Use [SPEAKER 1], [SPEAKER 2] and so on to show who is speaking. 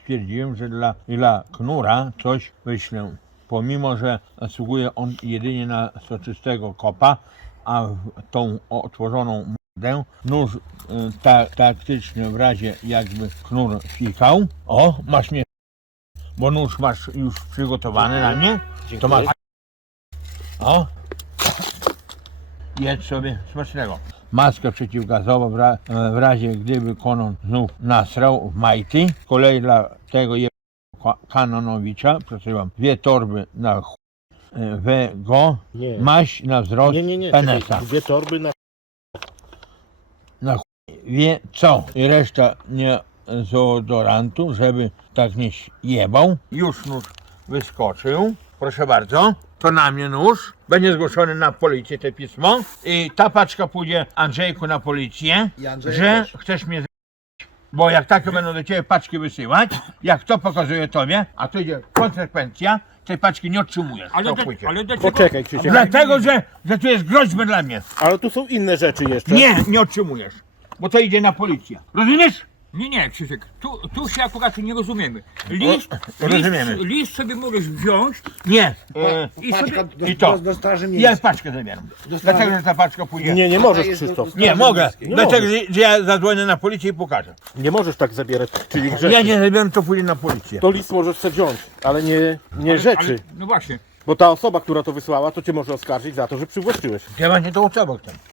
[SPEAKER 1] stwierdziłem, że dla knura coś wyślę. Pomimo, że zasługuje on jedynie na soczystego kopa, a w tą otworzoną mordę nóż taktyczny w razie jakby knur fikał. O, masz mnie, bo nóż masz już przygotowany na mnie. To masz. O, jedz sobie smacznego. Maskę przeciwgazową w razie gdyby konon znów nasrał w majty. Z kolei dla tego Kanonowicza przesyłam 2 torby na wego,
[SPEAKER 2] Nie.
[SPEAKER 1] maść na wzrost
[SPEAKER 2] Nie.
[SPEAKER 1] penesa.
[SPEAKER 2] Czekaj, 2 torby na...
[SPEAKER 1] Wie co i reszta nie deodorantu, żeby tak nie jebał. Już nóż wyskoczył. Proszę bardzo. To na mnie nóż. Będzie zgłoszony na policję te pismo. I ta paczka pójdzie Andrzejku na policję, że chcesz mnie bo jak takie będą do ciebie paczki wysyłać, jak to pokazuje tobie, a tu idzie konsekwencja, tej paczki nie otrzymujesz.
[SPEAKER 3] Ale do czego?
[SPEAKER 2] Poczekaj, Krzysiek.
[SPEAKER 1] Dlatego, że tu jest groźba dla mnie.
[SPEAKER 2] Ale tu są inne rzeczy jeszcze.
[SPEAKER 1] Nie otrzymujesz. Bo to idzie na policję. Rozumiesz?
[SPEAKER 3] Nie, Krzysiek, tu się akurat nie rozumiemy.
[SPEAKER 1] rozumiemy.
[SPEAKER 3] List sobie możesz wziąć
[SPEAKER 1] Nie.
[SPEAKER 3] i sobie...
[SPEAKER 1] I to.
[SPEAKER 4] do straży
[SPEAKER 1] Ja
[SPEAKER 4] miejskiej.
[SPEAKER 1] paczkę zabieram. Dlaczego, że ta paczka pójdzie?
[SPEAKER 2] Nie możesz, Krzysztof.
[SPEAKER 1] Nie mogę.
[SPEAKER 2] Nie
[SPEAKER 1] Dlaczego, że ja zadzwonię na policję i pokażę.
[SPEAKER 2] Nie możesz tak zabierać, czyli rzeczy.
[SPEAKER 1] Ja nie zabieram, to pójdzie na policję.
[SPEAKER 2] To list możesz sobie wziąć, ale nie rzeczy.
[SPEAKER 3] No właśnie.
[SPEAKER 2] Bo ta osoba, która to wysłała, to cię może oskarżyć za to, że przywłaszczyłeś.
[SPEAKER 1] Ja właśnie to osobę chcę.